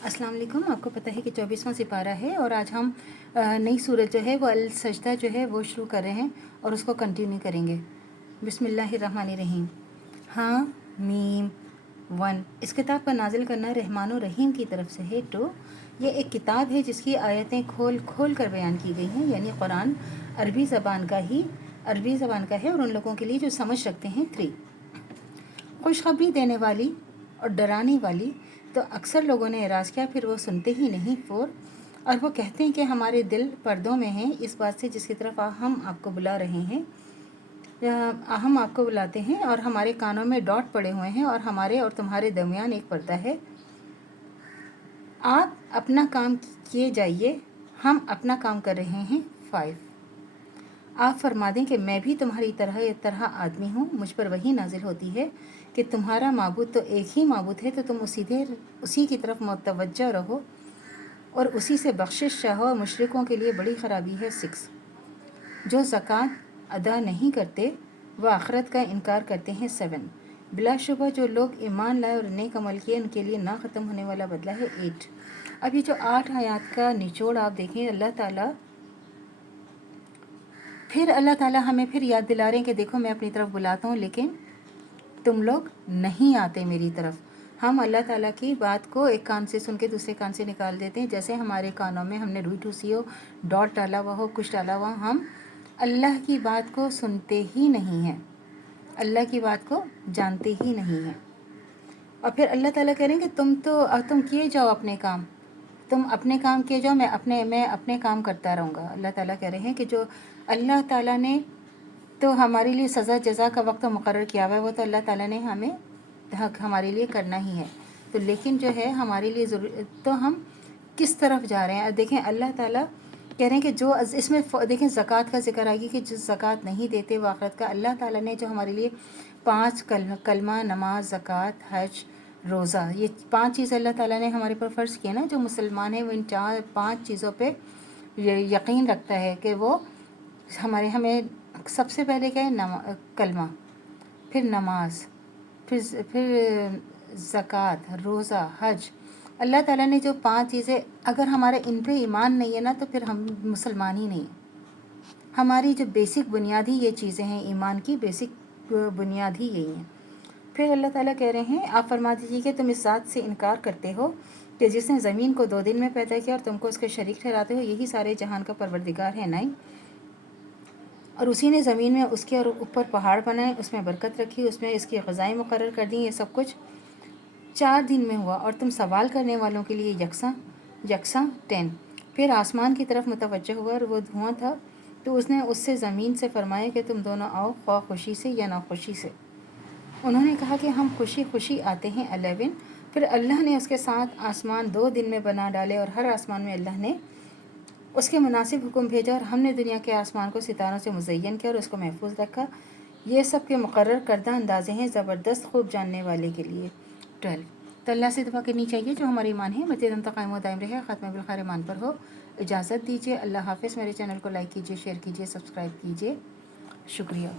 अस्सलाम वालेकुम। आपको पता है कि 24वां सिपारा है और आज हम नई सूरत जो है वो अल सजदा जो है वो शुरू कर रहे हैं और उसको कंटिन्यू करेंगे। बिस्मिल्लाहिर्रहमानिर्रहीम। हाँ मीम वन। इस किताब का नाजिल करना रहमान और रहीम की तरफ से है। टू, ये एक किताब है जिसकी आयतें खोल खोल कर बयान की गई हैं, यानी कुरान अरबी ज़बान का है और उन लोगों के लिए जो समझ रखते हैं। थ्री, खुशखबरी देने वाली और डराने वाली। तो अक्सर लोगों ने एराज़ किया, फिर वो सुनते ही नहीं। फोर, और वो कहते हैं कि हमारे दिल पर्दों में हैं इस बात से जिसकी तरफ हम आपको बुला रहे हैं, हम आपको बुलाते हैं, और हमारे कानों में डॉट पड़े हुए हैं और हमारे और तुम्हारे दरमियान एक पर्दा है। आप अपना काम किए जाइए, हम अपना काम कर रहे हैं। फाइव, आप फरमा दें कि मैं भी तुम्हारी तरह आदमी हूँ, मुझ पर वही नाजिल होती है कि तुम्हारा माबूद तो एक ही माबूद है, तो तुम उसी की तरफ मुतवज्जह रहो और उसी से बख्शिश चाहो। मुशरिकों के लिए बड़ी ख़राबी है। सिक्स, जो ज़कात अदा नहीं करते वह आखिरत का इनकार करते हैं। सेवन, बिलाशुबा जो लोग ईमान लाए और नेक अमल किए उनके लिए ना ख़त्म होने वाला बदला है। एट, अब ये जो 8 आयत का निचोड़ आप देखें, अल्लाह ताला हमें फिर याद दिला रहे हैं कि देखो मैं अपनी तरफ बुलाता हूँ लेकिन तुम लोग नहीं आते मेरी तरफ। हम अल्लाह ताला की बात को एक कान से सुन के दूसरे कान से निकाल देते हैं, जैसे हमारे कानों में हमने रूई ठूसी हो, डॉट डाला हुआ हो, कुछ डाला हुआ। हम अल्लाह की बात को सुनते ही नहीं हैं, अल्लाह की बात को जानते ही नहीं हैं। और फिर अल्लाह ताला कह रहे हैं कि तुम किए जाओ अपने काम, तुम अपने काम किए जाओ, मैं अपने काम करता रहूँगा। अल्लाह ताला कह रहे हैं कि जो अल्लाह ताला ने तो हमारे लिए सज़ा जज़ा का वक्त मुकर्रर किया हुआ है, वो तो अल्लाह ताला ने हमें हमारे लिए करना ही है। तो लेकिन जो है हमारे लिए तो हम किस तरफ जा रहे हैं। अब देखें अल्लाह ताला कह रहे हैं कि जो इसमें देखें ज़कात का जिक्र आएगी कि जो ज़कात नहीं देते वो आखिरत का। अल्लाह ताला ने जो हमारे लिए 5 कलमा, नमाज, ज़कात, हज, रोज़ा, ये 5 चीज़ अल्लाह ताला ने हमारे पर फ़र्ज़ किया ना। जो मुसलमान है वो इन 5 चीज़ों पे यकीन रखता है कि वो हमें सबसे पहले क्या है, कलमा, फिर नमाज, फिर ज़कात, रोज़ा, हज। अल्लाह ताला ने जो 5 चीज़ें, अगर हमारा इन पे ईमान नहीं है ना तो फिर हम मुसलमान ही नहीं। हमारी जो बेसिक बुनियादी ये चीज़ें हैं, ईमान की बेसिक बुनियाद ही यही हैं। फिर अल्लाह ताला कह रहे हैं आप फरमा दीजिए कि तुम इस ज़ात से इनकार करते हो कि जिसने ज़मीन को 2 दिन में पैदा किया और तुमको उसके शरीक ठहराते हो, यही सारे जहान का परवरदिगार है। नहीं, और उसी ने ज़मीन में उसके और ऊपर पहाड़ बनाए, उसमें बरकत रखी, उसमें इसकी ग़िज़ाएँ मुकर्रर कर दी। ये सब कुछ 4 दिन में हुआ और तुम सवाल करने वालों के लिए यकसा 10। फिर आसमान की तरफ मुतवज्जह हुआ और वो धुआं था, तो उसने उससे ज़मीन से फरमाया कि तुम दोनों आओ, ख्वाह खुशी से या नाखुशी से। उन्होंने कहा कि हम खुशी खुशी आते हैं। 11, फिर अल्लाह ने उसके साथ आसमान 2 दिन में बना डाले और हर आसमान में अल्लाह ने उसके मुनासिब हुक्म भेजा और हमने दुनिया के आसमान को सितारों से मुज़य्यन किया और उसको महफूज रखा। ये सब के मुकर्रर करदा अंदाज़े हैं ज़बरदस्त खूब जानने वाले के लिए। 12, तो अल्लाह से दुआ करनी चाहिए जो हमारी ईमान है मज़ीद कायम व दायम रहे, ख़त्म बिल खैर ईमान पर हो। इजाज़त दीजिए। अल्लाह हाफ़िज़। मेरे चैनल को लाइक कीजिए, शेयर कीजिए, सब्सक्राइब कीजिए। शुक्रिया।